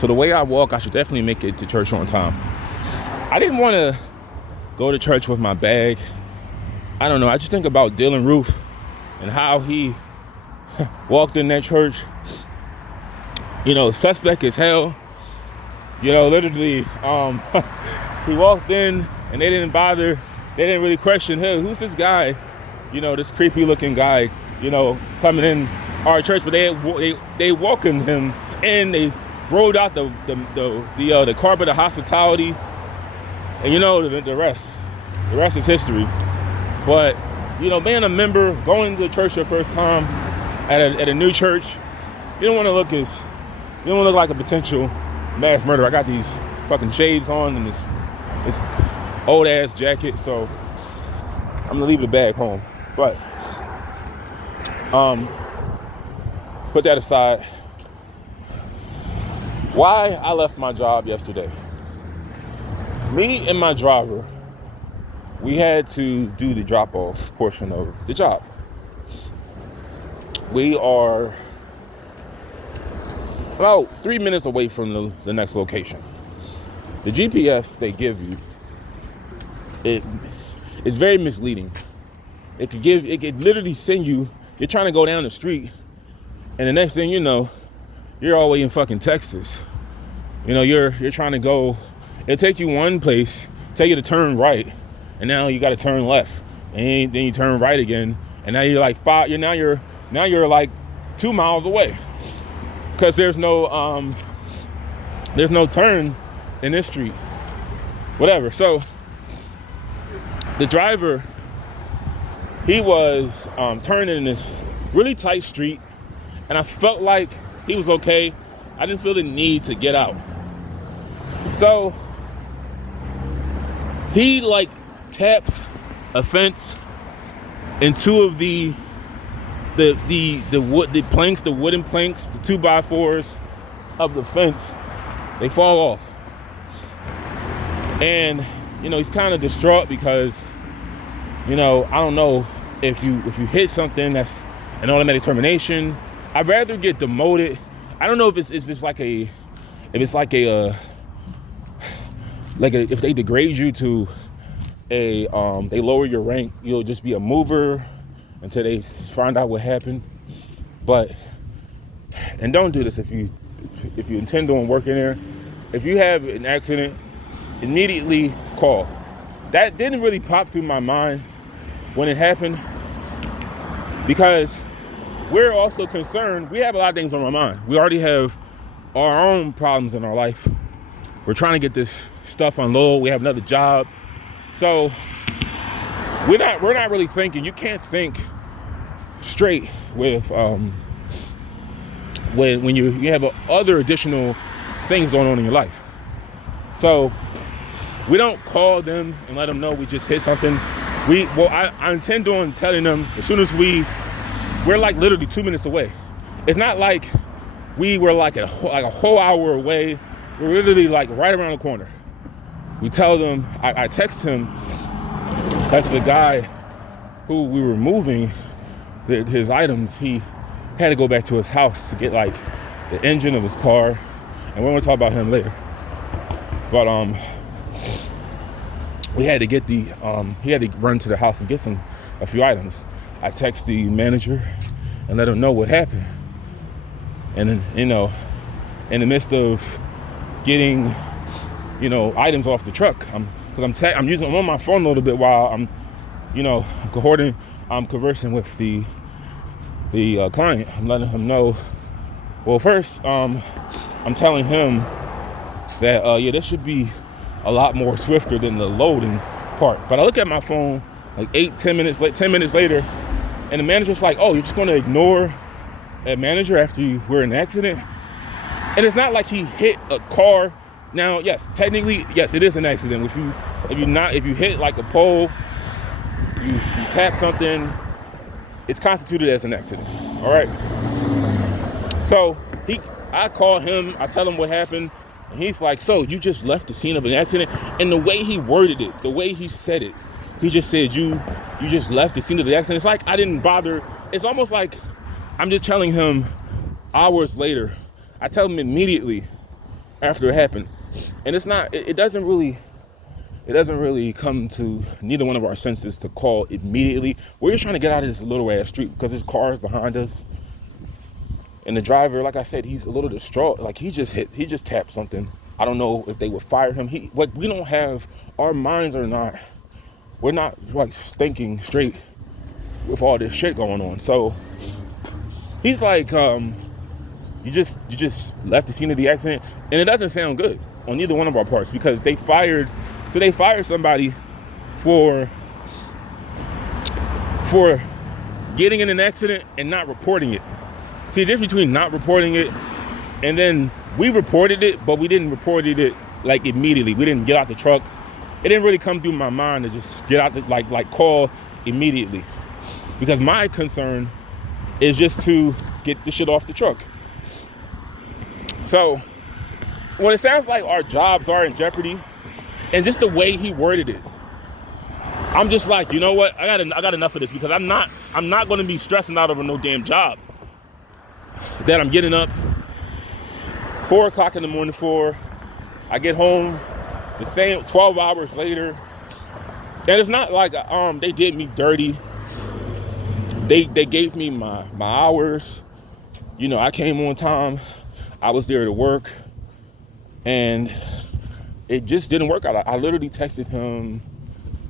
So the way I walk, I should definitely make it to church on time. I didn't want to go to church with my bag. I don't know. I just think about Dylan Roof and how he walked in that church. You know, suspect as hell. You know, literally, he walked in and they didn't bother. They didn't really question, hey, who's this guy? You know, this creepy looking guy, you know, coming in our church. But they welcomed him and they rolled out the carpet of hospitality. And you know, the rest is history. But, you know, being a member, going to church your first time at a new church, you don't want to look like a potential mass murderer. I got these fucking shades on and this old ass jacket, so I'm gonna leave the bag home. But put that aside. Why I left my job yesterday. Me and my driver, we had to do the drop-off portion of the job. We are about 3 minutes away from the next location. The GPS they give you, it's very misleading. It could literally send you, you're trying to go down the street, and the next thing you know, you're all the way in fucking Texas. You know, you're trying to go, it'll take you one place, tell you to turn right, and now you got to turn left, and then you turn right again, and now you're like now you're like 2 miles away, because there's no turn in this street, whatever. So the driver, he was turning in this really tight street, and I felt like he was okay. I didn't feel the need to get out. So he like taps a fence, and two of the wooden planks, the 2x4s of the fence, they fall off. And you know, he's kind of distraught because, you know, I don't know if you hit something that's an automatic termination. I'd rather get demoted. I don't know if if they degrade you to they lower your rank, you'll just be a mover until they find out what happened. But, and don't do this if you intend on working there. If you have an accident, immediately call. That didn't really pop through my mind when it happened, because we're also concerned. We have a lot of things on our mind. We already have our own problems in our life. We're trying to get this stuff unloaded. We have another job. So we're not really thinking. You can't think straight with when you have other additional things going on in your life. So we don't call them and let them know we just hit something. I intend on telling them as soon as we're like literally 2 minutes away. It's not like we were like a whole hour away. We're literally like right around the corner. We tell them, I text him, that's the guy who we were moving his items. He had to go back to his house to get like the engine of his car, and we're gonna talk about him later. But we had to get he had to run to the house and get a few items. I text the manager and let him know what happened. And then, you know, in the midst of getting, you know, items off the truck, I'm on my phone a little bit while I'm conversing with the client. I'm letting him know. Well, first, I'm telling him that this should be a lot more swifter than the loading part. But I look at my phone like 10 minutes later, and the manager's like, "Oh, you're just gonna ignore that manager after you were in an accident?" And it's not like he hit a car. Now, yes, technically, yes, it is an accident. If you hit like a pole, you tap something, it's constituted as an accident. All right. So I call him, I tell him what happened, and he's like, "So you just left the scene of an accident?" And the way he worded it, the way he said it, he just said, you just left the scene of the accident. It's like I didn't bother. It's almost like I'm just telling him hours later. I tell him immediately, after it happened. And it's not, it doesn't really come to neither one of our senses to call immediately. We're just trying to get out of this little ass street because there's cars behind us. And the driver, like I said, he's a little distraught. Like he just tapped something. I don't know if they would fire him. We don't have, our minds are not, we're not like thinking straight with all this shit going on. So he's like, you just left the scene of the accident, and it doesn't sound good on neither one of our parts because they fired somebody for getting in an accident and not reporting it. See, the difference between not reporting it and then we reported it, but we didn't report it like immediately. We didn't get out the truck. It didn't really come through my mind to just get out the, like call immediately, because my concern is just to get the shit off the truck. So when it sounds like our jobs are in jeopardy, and just the way he worded it, I'm just like, you know what? I got enough of this, because I'm not going to be stressing out over no damn job that I'm getting up 4 o'clock in the morning for. I get home the same 12 hours later, and it's not like they did me dirty. They gave me my hours. You know, I came on time. I was there to work, and it just didn't work out. I literally texted him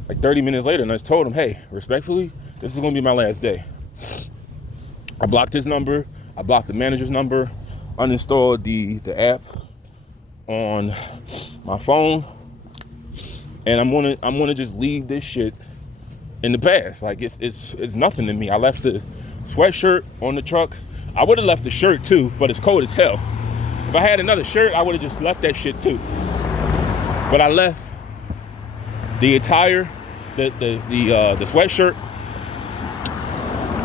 like 30 minutes later, and I told him, hey, respectfully, this is gonna be my last day. I blocked his number. I blocked the manager's number, uninstalled the app on my phone, and I'm gonna just leave this shit in the past. Like it's nothing to me. I left the sweatshirt on the truck. I would have left the shirt too, but it's cold as hell. If I had another shirt, I would have just left that shit too. But I left the attire, the sweatshirt,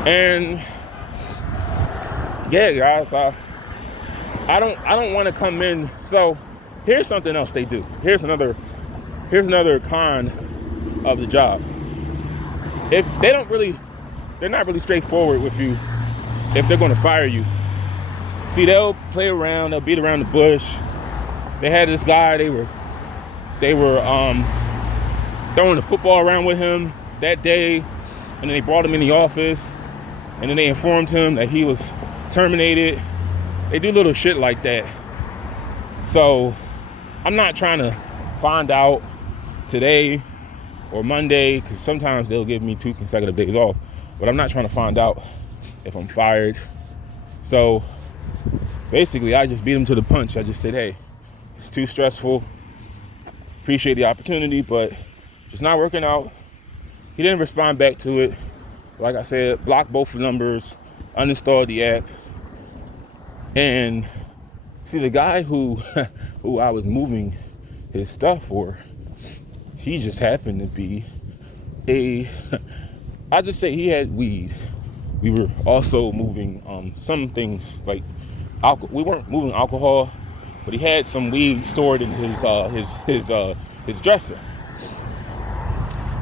and yeah, guys, I don't want to come in. So here's something else they do. Here's another con of the job. If they're not really straightforward with you if they're going to fire you. See, they'll play around, they'll beat around the bush. They had this guy, they were throwing the football around with him that day, and then they brought him in the office, and then they informed him that he was terminated. They do little shit like that. So I'm not trying to find out today or Monday, because sometimes they'll give me 2 consecutive days off, but I'm not trying to find out if I'm fired. So basically, I just beat him to the punch. I just said, hey, it's too stressful. Appreciate the opportunity, but just not working out. He didn't respond back to it. Like I said, blocked both the numbers, uninstalled the app. And see, the guy who I was moving his stuff for, he just happened to be I just say he had weed. We were also moving some things like alcohol. We weren't moving alcohol, but he had some weed stored in his dresser,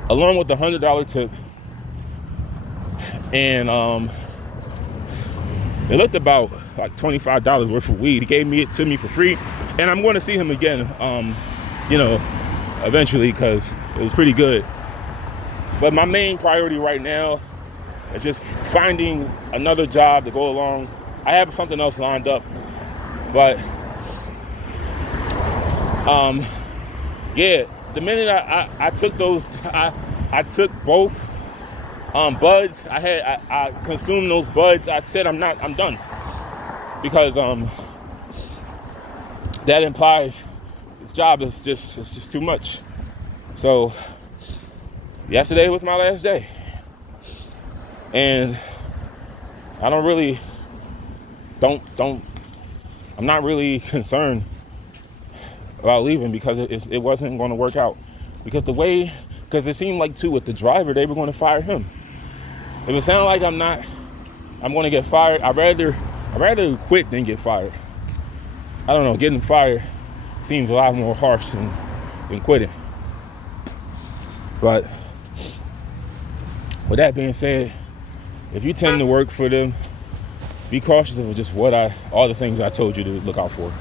along with the $100 tip. And it looked about like $25 worth of weed. He gave it to me for free, and I'm going to see him again, eventually, because it was pretty good. But my main priority right now is just finding another job to go along. I have something else lined up, but the minute I took those, I took both buds. I consumed those buds. I said I'm done, because that implies this job is just too much. So yesterday was my last day, and I I'm not really concerned about leaving, because it wasn't going to work out, because it seemed like too with the driver, they were going to fire him. If it sounded like I'm going to get fired, I'd rather quit than get fired. I don't know, getting fired seems a lot more harsh than quitting. But with that being said, if you tend to work for them, be cautious of just all the things I told you to look out for.